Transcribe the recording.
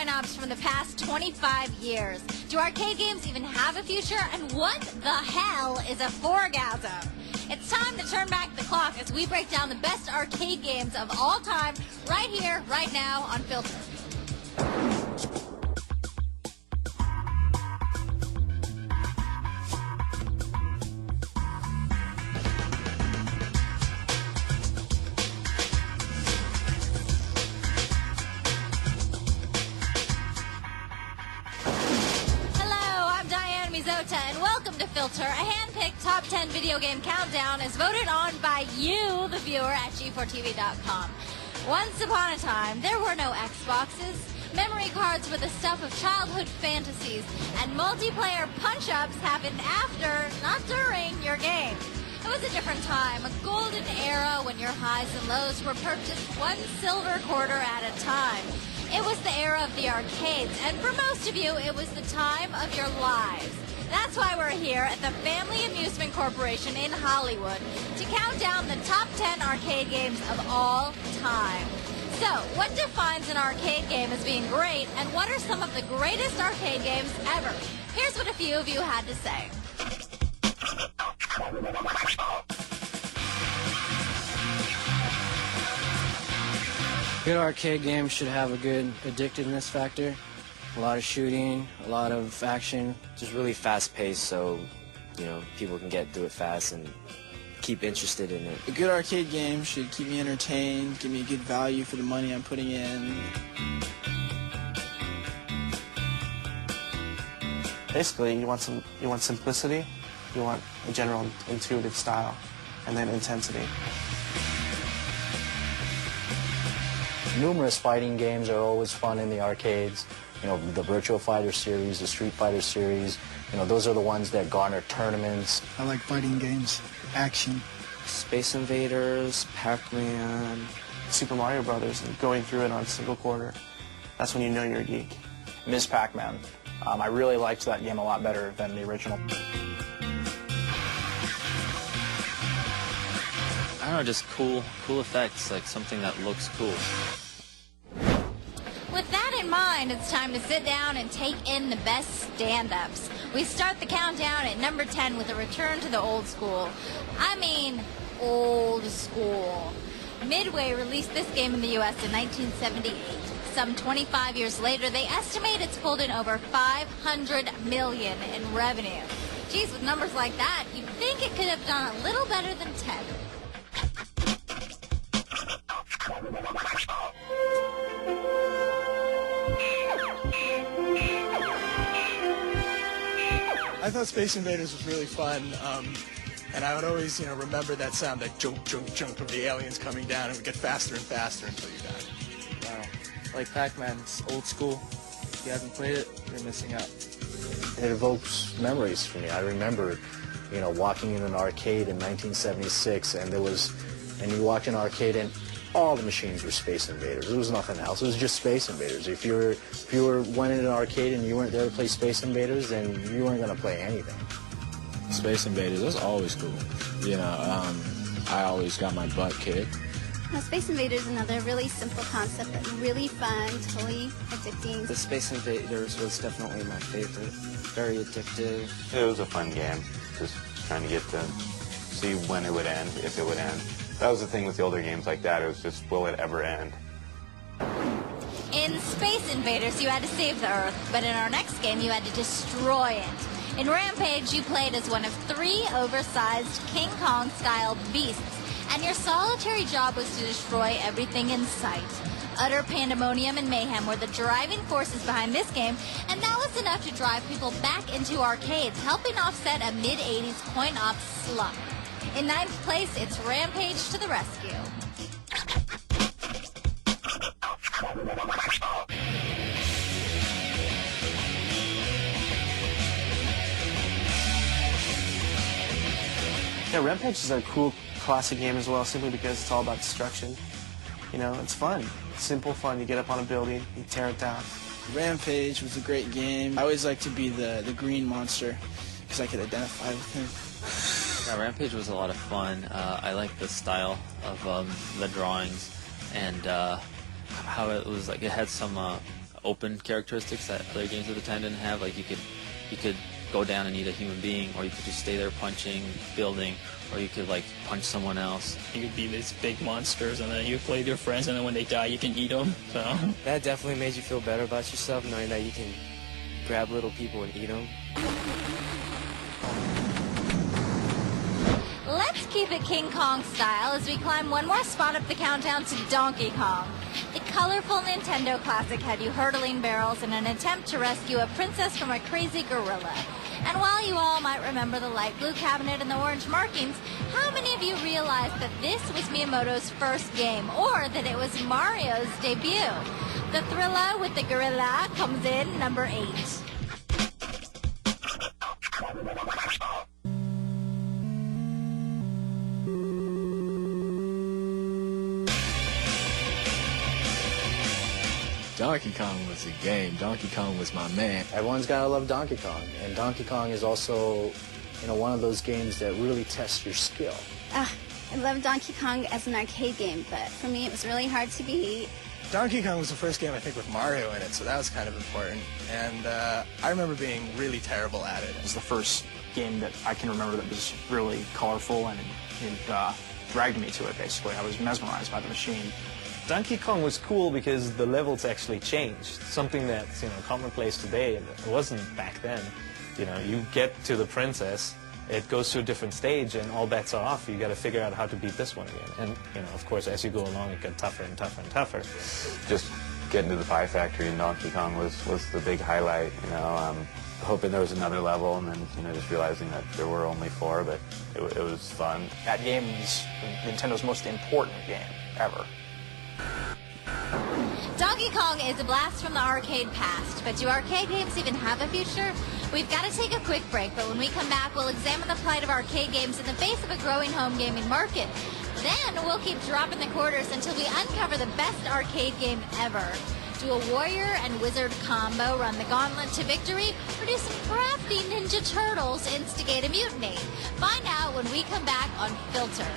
coin-ops from the past 25 years. Do arcade games even have a future? And what the hell is a forgasm? It's time to turn back the clock as we break down the best arcade games of all time right here, right now on Filter. And welcome to Filter, a hand-picked top 10 video game countdown as voted on by you, the viewer, at G4TV.com. Once upon a time, there were no Xboxes. Memory cards were the stuff of childhood fantasies, and multiplayer punch-ups happened after, not during, your game. It was a different time, a golden era when your highs and lows were purchased one silver quarter at a time. It was the era of the arcades, and for most of you, it was the time of your lives. That's why we're here at the Family Amusement Corporation in Hollywood to count down the top 10 arcade games of all time. So, what defines an arcade game as being great, and what are some of the greatest arcade games ever? Here's what a few of you had to say. Good arcade game should have a good addictiveness factor. A lot of shooting, a lot of action. Just really fast-paced, so, people can get through it fast and keep interested in it. A good arcade game should keep me entertained, give me a good value for the money I'm putting in. Basically, you want simplicity, you want a general intuitive style, and then intensity. Numerous fighting games are always fun in the arcades. The Virtua Fighter series, the Street Fighter series, those are the ones that garner tournaments. I like fighting games, action. Space Invaders, Pac-Man, Super Mario Brothers, and going through it on single quarter. That's when you know you're a geek. Ms. Pac-Man. I really liked that game a lot better than the original. I don't know, just cool effects, like something that looks cool. With that in mind, it's time to sit down and take in the best stand-ups. We start the countdown at number 10 with a return to the old school. I mean, old school. Midway released this game in the U.S. in 1978. Some 25 years later, they estimate it's pulled in over $500 million in revenue. Geez, with numbers like that, you'd think it could have done a little better than 10. I thought Space Invaders was really fun, and I would always, remember that sound, that jump, jump, jump of the aliens coming down, and it would get faster and faster until you died. Wow. Like Pac-Man, it's old school. If you haven't played it, you're missing out. It evokes memories for me. I remember, walking in an arcade in 1976, and you walked in an arcade and all the machines were Space Invaders. There was nothing else. It was just Space Invaders. If you went in an arcade and you weren't there to play Space Invaders, then you weren't going to play anything. Space Invaders was always cool. I always got my butt kicked. Space Invaders is another really simple concept, but really fun, totally addicting. The Space Invaders was definitely my favorite. Very addictive. It was a fun game. Just trying to get to see when it would end, if it would end. That was the thing with the older games like that. It was just, will it ever end? In Space Invaders, you had to save the Earth, but in our next game, you had to destroy it. In Rampage, you played as one of 3 oversized King Kong-style beasts, and your solitary job was to destroy everything in sight. Utter pandemonium and mayhem were the driving forces behind this game, and that was enough to drive people back into arcades, helping offset a mid-'80s coin-op slump. In 9th place, it's Rampage to the rescue. Yeah, Rampage is a cool classic game as well, simply because it's all about destruction. It's fun. Simple fun. You get up on a building, you tear it down. Rampage was a great game. I always liked to be the green monster because I could identify with him. Yeah, Rampage was a lot of fun. I like the style of the drawings and how it was like it had some open characteristics that other games of the time didn't have. Like you could go down and eat a human being, or you could just stay there punching, building, or you could like punch someone else. You could be these big monsters, and then you play with your friends, and then when they die, you can eat them. So that definitely made you feel better about yourself, knowing that you can grab little people and eat them. Let's keep it King Kong style as we climb one more spot up the countdown to Donkey Kong. The colorful Nintendo classic had you hurdling barrels in an attempt to rescue a princess from a crazy gorilla. And while you all might remember the light blue cabinet and the orange markings, how many of you realized that this was Miyamoto's first game, or that it was Mario's debut? The Thriller with the gorilla comes in number 8. Donkey Kong was a game. Donkey Kong was my man. Everyone's got to love Donkey Kong. And Donkey Kong is also, one of those games that really tests your skill. I love Donkey Kong as an arcade game, but for me it was really hard to beat. Donkey Kong was the first game, I think, with Mario in it, so that was kind of important. And I remember being really terrible at it. It was the first game that I can remember that was really colorful, and it dragged me to it, basically. I was mesmerized by the machine. Donkey Kong was cool because the levels actually changed. Something that's commonplace today. It wasn't back then. You get to the princess, it goes to a different stage, and all bets are off. You got to figure out how to beat this one again. And of course, as you go along, it got tougher and tougher and tougher. Just getting to the Pie Factory in Donkey Kong was the big highlight. Hoping there was another level, and then just realizing that there were only 4, but it was fun. That game is Nintendo's most important game ever. Donkey Kong is a blast from the arcade past, but do arcade games even have a future? We've got to take a quick break, but when we come back, we'll examine the plight of arcade games in the face of a growing home gaming market. Then we'll keep dropping the quarters until we uncover the best arcade game ever. Do a warrior and wizard combo run the gauntlet to victory, or do some crafty Ninja Turtles instigate a mutiny? Find out when we come back on Filter.